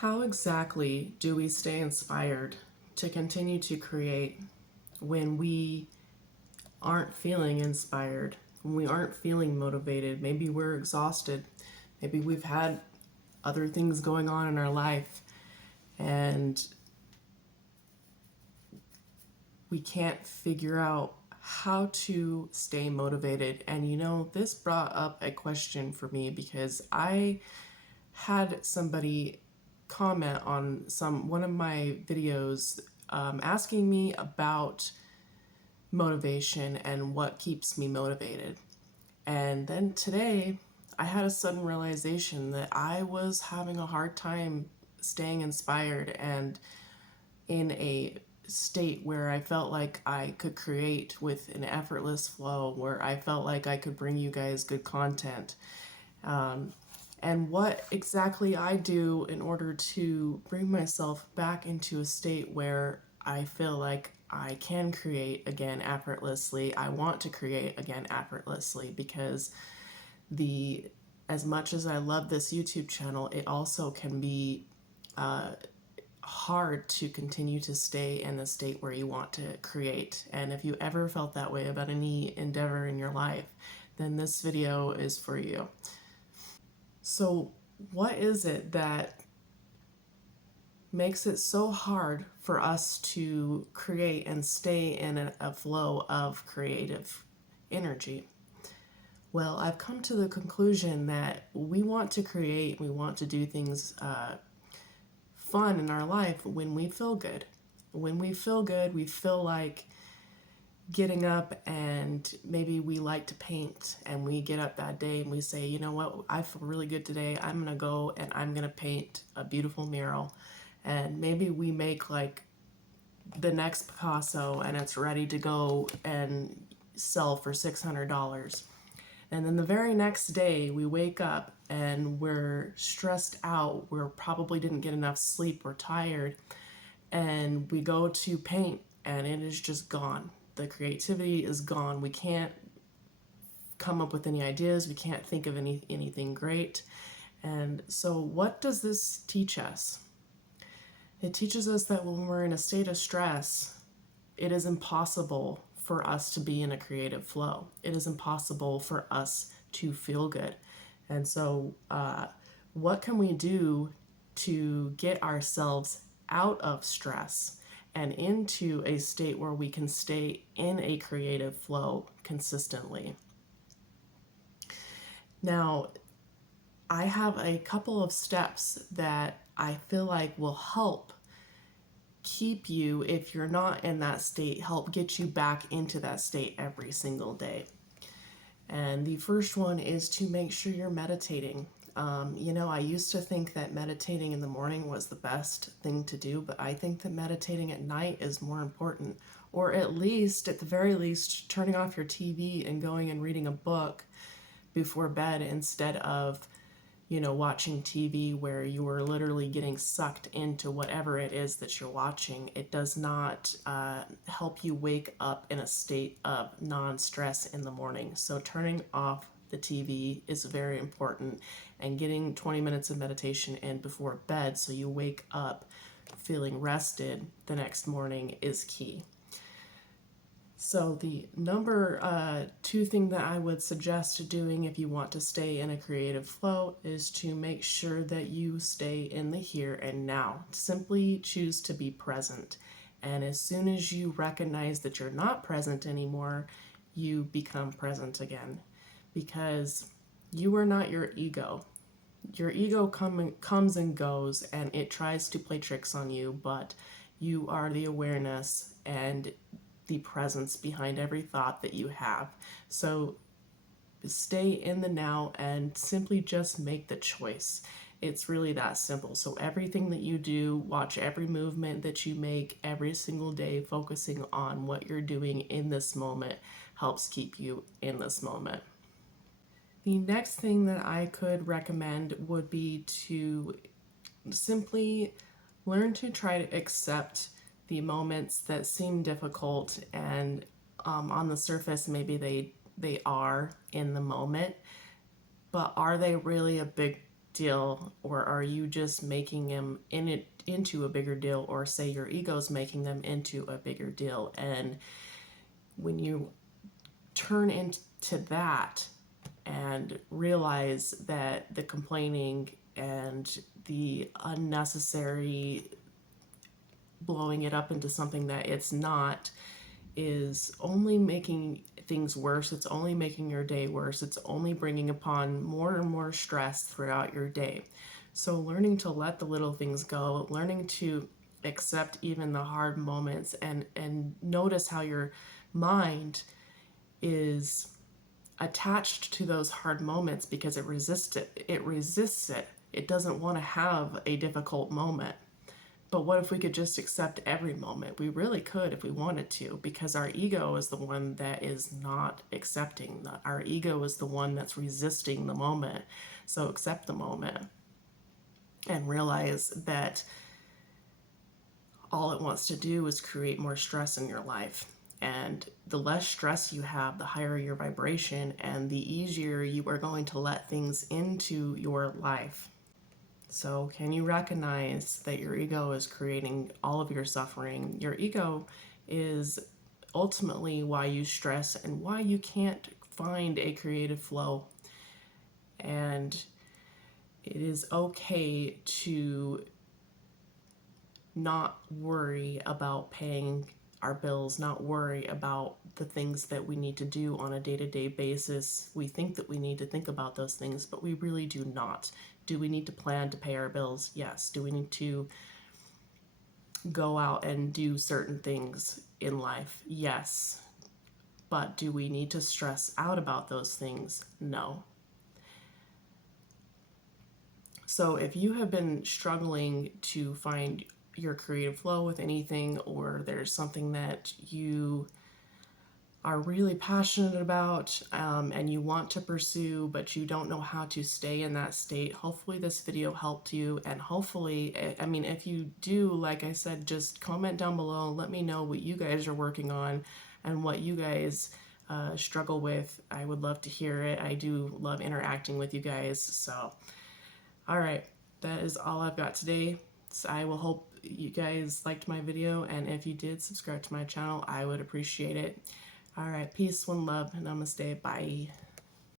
How exactly do we stay inspired to continue to create when we aren't feeling inspired, when we aren't feeling motivated? Maybe we're exhausted. Maybe we've had other things going on in our life and we can't figure out how to stay motivated. And this brought up a question for me because I had somebody comment on one of my videos, asking me about motivation and what keeps me motivated. And then today, I had a sudden realization that I was having a hard time staying inspired and in a state where I felt like I could create with an effortless flow, where I felt like I could bring you guys good content. And what exactly I do in order to bring myself back into a state where I feel like I can create again effortlessly. I want to create again effortlessly because the as much as I love this YouTube channel, it also can be hard to continue to stay in the state where you want to create. And if you ever felt that way about any endeavor in your life, then this video is for you. So, what is it that makes it so hard for us to create and stay in a flow of creative energy? Well, I've come to the conclusion that we want to create, we want to do things fun in our life when we feel good. When we feel good, we feel like getting up, and maybe we like to paint and we get up that day and we say, you know what, I feel really good today. I'm going to go and I'm going to paint a beautiful mural. And maybe we make like the next Picasso and it's ready to go and sell for $600. And then the very next day we wake up and we're stressed out. We probably didn't get enough sleep. We're tired. And we go to paint and it is just gone. The creativity is gone. We can't come up with any ideas. We can't think of anything great. And so what does this teach us? It teaches us that when we're in a state of stress, it is impossible for us to be in a creative flow. It is impossible for us to feel good. And so what can we do to get ourselves out of stress and into a state where we can stay in a creative flow consistently? Now, I have a couple of steps that I feel like will help keep you, if you're not in that state, help get you back into that state every single day. And the first one is to make sure you're meditating. I used to think that meditating in the morning was the best thing to do, but I think that meditating at night is more important. Or at least, at the very least, turning off your TV and going and reading a book before bed instead of watching TV where you are literally getting sucked into whatever it is that you're watching. It does not help you wake up in a state of non-stress in the morning. So turning off the TV is very important, and getting 20 minutes of meditation in before bed so you wake up feeling rested the next morning is key. So the number two thing that I would suggest doing if you want to stay in a creative flow is to make sure that you stay in the here and now. Simply choose to be present. And as soon as you recognize that you're not present anymore, you become present again. Because you are not your ego. Your ego comes and goes and it tries to play tricks on you, but you are the awareness and the presence behind every thought that you have. So stay in the now and simply just make the choice. It's really that simple. So everything that you do, watch every movement that you make every single day, focusing on what you're doing in this moment helps keep you in this moment. The next thing that I could recommend would be to simply learn to try to accept the moments that seem difficult, and on the surface maybe they are in the moment, but are they really a big deal, or are you just making them into a bigger deal, or say your ego's making them into a bigger deal? And when you turn into that and realize that the complaining and the unnecessary blowing it up into something that it's not is only making things worse. It's only making your day worse. It's only bringing upon more and more stress throughout your day. So, learning to let the little things go, learning to accept even the hard moments, and notice how your mind is attached to those hard moments because it resists it. It resists it. It doesn't want to have a difficult moment. But what if we could just accept every moment? We really could if we wanted to, because our ego is the one that is not accepting. Our ego is the one that's resisting the moment. So accept the moment and realize that all it wants to do is create more stress in your life. And the less stress you have, the higher your vibration, and the easier you are going to let things into your life. So, can you recognize that your ego is creating all of your suffering? Your ego is ultimately why you stress and why you can't find a creative flow. And it is okay to not worry about paying our bills, not worry about the things that we need to do on a day-to-day basis. We think that we need to think about those things, but we really do not. Do we need to plan to pay our bills? Yes. Do we need to go out and do certain things in life? Yes. But do we need to stress out about those things? No. So if you have been struggling to find your creative flow with anything, or there's something that you are really passionate about, and you want to pursue, but you don't know how to stay in that state, hopefully this video helped you. And hopefully, I mean, if you do, like I said, just comment down below and let me know what you guys are working on and what you guys struggle with. I would love to hear it. I do love interacting with you guys. So all right, that is all I've got today. So I will hope you guys liked my video, and if you did, subscribe to my channel. I would appreciate it. All right, peace, one love, namaste, bye.